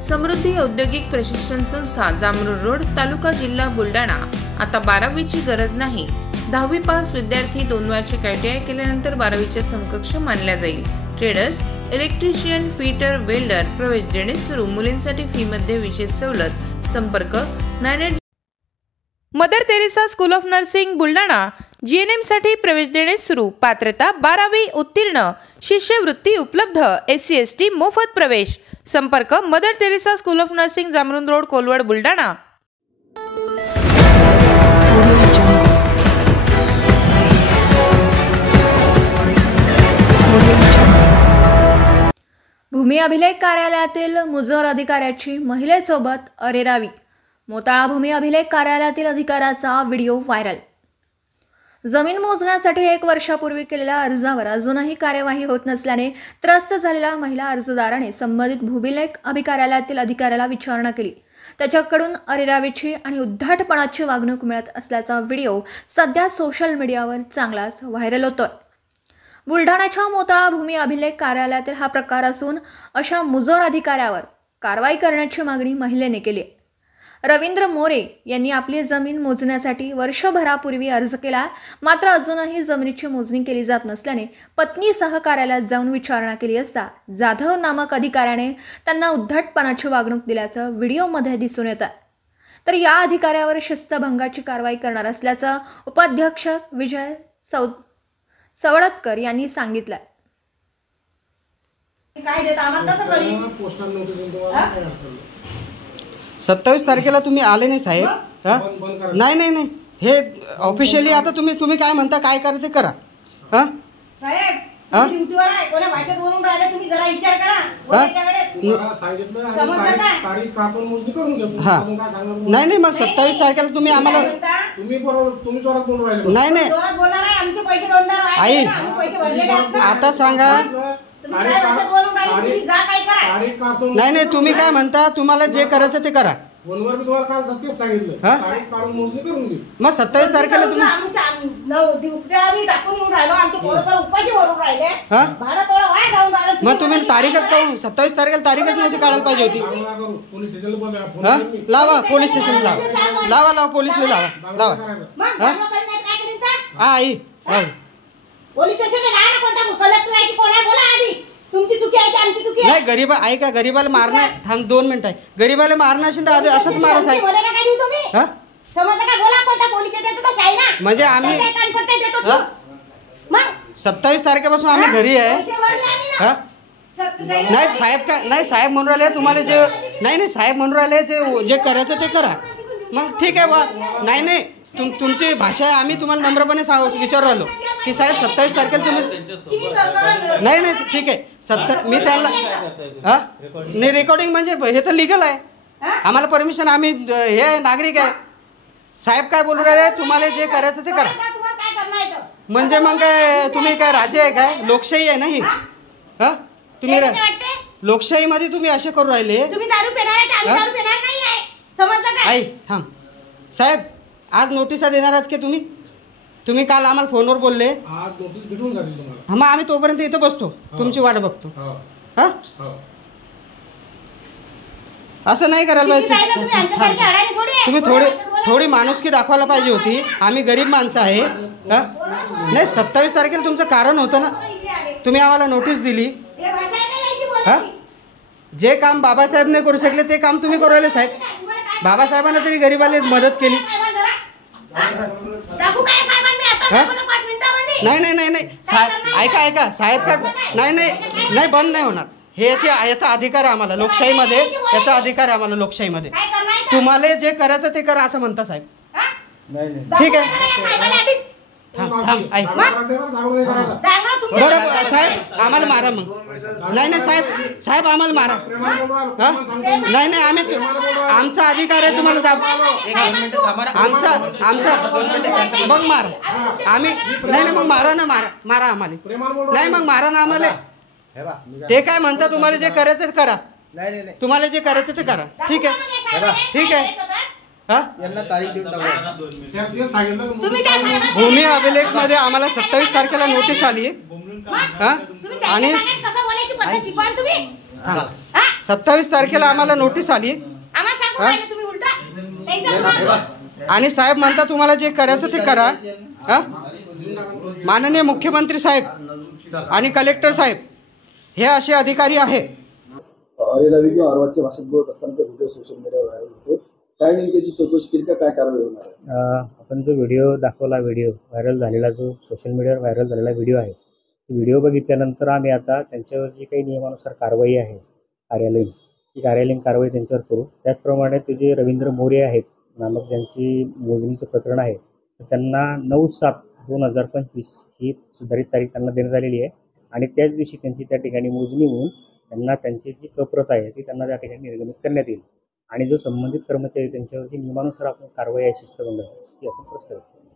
समृद्धी औद्योगिक प्रशिक्षण संस्था जामरूड रोड तालुका जिल्हा बुलढाणा। आता 12वीची गरज नाही। 10वी पास विद्यार्थी 2 वार्षिक ITI केल्यानंतर 12वीच्या समकक्ष मानल्या जाईल। ट्रेडर्स, इलेक्ट्रिशियन, फिटर, वेल्डर प्रवेश देणे सुरू। मुलींसाठी फी मध्ये विशेष सवलत। संपर्क 98 Mother Teresa school of nursing Buldhana. GNM साठी प्रवेश देणे सुरू। पात्रता 12वी उत्तीर्ण। शिष्यवृत्ती उपलब्ध। SC ST मोफत प्रवेश। संपर्क Mother Teresa school of Nursing Jamrund Road Kolwad Buldhana. भूमी अभिलेख कार्यालयातील मुजोर अधिकाऱ्याची महिलेसोबत अरेरावी। मोताळा भूमी अभिलेख कार्यालयातील अधिकाऱ्याचा व्हिडिओ व्हायरल। जमीन मोजण्यासाठी 1 वर्षापूर्वी केलेल्या अर्जावर अजूनही कार्यवाही होत नसल्याने त्रस्त झालेल्या महिला अर्जदाराने संबंधित भूमिलेख अधिकाऱ्यालयातील अधिकाऱ्याला विचारणा केली। त्याच्याकडून अरेरावीची आणि उद्धटपणाची वागणूक मिळत असल्याचा व्हिडिओ सध्या सोशल मीडियावर चांगलाच व्हायरल होतोय। बुलढाण्याच्या मोताळा भूमी अभिलेख कार्यालयातील हा प्रकार असून अशा मुजोर अधिकाऱ्यावर कारवाई करण्याची मागणी महिलेने केली आहे। रवींद्र मोरे यांनी आपली जमीन मोजण्यासाठी वर्षभरापूर्वी अर्ज केला, मात्र अजूनही जमिनीची मोजणी केली जात नसल्याने पत्नीसह कार्यालयात जाऊन विचारणा केली असता जाधव नामक अधिकाऱ्याने त्यांना उद्धटपणाची वागणूक दिल्याचं व्हिडिओमध्ये दिसून येतं। तर या अधिकाऱ्यावर शिस्तभंगाची कारवाई करणार असल्याचं उपाध्यक्ष विजय सवडतकर यांनी सांगितलं। काय देत आम्हाला कसं कळेल? 27 तारखेला तुम्ही आले नाही साहेब? नाही नाही नाही, हे ऑफिशियली आता तुम्ही काय म्हणता, काय करा ते करा। साहेब ड्युटीवर आहे, कोणा भाषेत बोलून राहिले तुम्ही, जरा विचार करा। नाही नाही, मग 27 तारखेला तुम्ही आम्हाला नाही नाही आई आता सांगा। नाही नाही, तुम्ही काय म्हणता, तुम्हाला जे करायचं ते करा। मग 27 तारखेला तुम्ही मग तुम्ही तारीखच काढून 27 तारखेला तारीखच नाही काढायला पाहिजे होती। लावा पोलीस स्टेशनला, लावा पोलीसला लावा। हा आई पोलीस स्टेशनला कलेक्टर आहे की कोण आहे, बोला आधी। तुमची चुकी आहे की आमची चुकी आहे? नाही, गरीब ऐका, गरीबाला मारणं थांब 2 मिनिट आहे। गरीबाला मारणं असेल तर असंच मारा साहेब। बोलायला काय देऊ तुम्ही? समजलं का? बोला कोणता पोलीस येतो तो काय ना, म्हणजे आम्ही कानपट्ट्या देतो मग 27 तारखेपासून आम्ही घरी आहे। नाही साहेब काय, नाही साहेब म्हणून राहिले तुम्हाला जे, नाही साहेब म्हणून राहिले जे करायचं ते करा। मग ठीक आहे बा, नाही नाही तुमची भाषा आहे, आम्ही तुम्हाला नम्रपणे विचारू राहिलो की साहेब 27 तारखेला तुम्ही नाही नाही ठीक आहे। मी त्यांना नाही, रेकॉर्डिंग म्हणजे हे तर लिगल आहे, आम्हाला परमिशन, आम्ही हे नागरिक आहे। साहेब काय बोलू राहिले, तुम्हाला जे करायचं ते करा। म्हणजे मग काय तुम्ही काय राजे आहे काय? लोकशाही आहे ना ही? तुम्ही लोकशाहीमध्ये तुम्ही असे करू राहिले। आई थांब साहेब, आज नोटिसा देणार आहात की तुम्ही काल आम्हाला फोनवर बोलले। आज नोटीस भेटून जाईल तुम्हाला। मग आम्ही तोपर्यंत इथं बसतो, तुमची वाट बघतो। असं नाही करायला पाहिजे। तुम्ही थोडी माणुसकी दाखवायला पाहिजे होती। आम्ही गरीब माणसं आहे। नाही 27 तारखेला तुमचं कारण होतं ना, तुम्ही आम्हाला नोटीस दिली। जे काम बाबासाहेब नाही करू शकले ते काम तुम्ही करू राहिले साहेब। बाबासाहेबांना तरी गरीबाला मदत केली। नाही नाही नाही नाही साहेब, ऐका साहेब का नाही बंद नाही होणार हे। याचा अधिकार आहे आम्हाला लोकशाहीमध्ये, याचा अधिकार आहे आम्हाला लोकशाहीमध्ये। तुम्हाला जे करायचं ते करा असं म्हणता साहेब। ठीक आहे, थांब ऐक बरं साहेब, आम्हाला मारा मग। नाही साहेब आम्हाला मारा। नाही आम्ही, आमचा अधिकार आहे तुम्हाला आमचा मग मारा। आम्ही नाही मग मारा ना, मारा आम्हाला। नाही मग मारा ना आम्हाला। ते काय म्हणता, तुम्हाला जे करायचं ते करा। तुम्हाला जे करायचं ते करा। ठीक आहे ठीक आहे। भूमी अभिलेख मध्ये आम्हाला 27 तारखेला नोटीस आली। आणि 27 तारखेला आम्हाला नोटीस आली आम्हाला सांगू राहिले तुम्ही उलटा त्यांचं काम. आणि साहेब म्हणता तुम्हाला जे करायचं ते करा. माननीय मुख्यमंत्री साहेब आणि कलेक्टर साहेब हे असे अधिकारी आहे. अरेरावी किंवा अर्वाच्या भाषेत बोलत असतानाचा व्हिडिओ सोशल मीडियावर व्हायरल होतो. काय नेमकी चौकशी केली का, काय कारवाई होणार आहे? आपण जो व्हिडिओ दाखवला, व्हिडिओ व्हायरल झालेला, जो सोशल मीडियावर व्हायरल झालेला व्हिडिओ आहे, व्हिडिओ बघितल्यानंतर आम्ही आता त्यांच्यावर जी काही नियमानुसार कारवाई आहे कार्यालयीन, ती कार्यालयीन कारवाई त्यांच्यावर करू. त्याचप्रमाणे ते जे रवींद्र मोरे आहेत नामक ज्यांची मोजणीचं प्रकरण आहे, त्यांना 9/7/2025 ही सुधारित तारीख त्यांना देण्यात आलेली आहे आणि त्याच दिवशी त्यांची त्या ठिकाणी मोजणी होऊन त्यांना त्यांची जी कप्रत आहे ती त्यांना त्या ठिकाणी निर्गमित करण्यात येईल आणि जो संबंधित कर्मचारी त्यांच्यावरची नियमानुसार आपण कारवाई आहे शिस्तभंग ती आपण प्रस्तावित करू.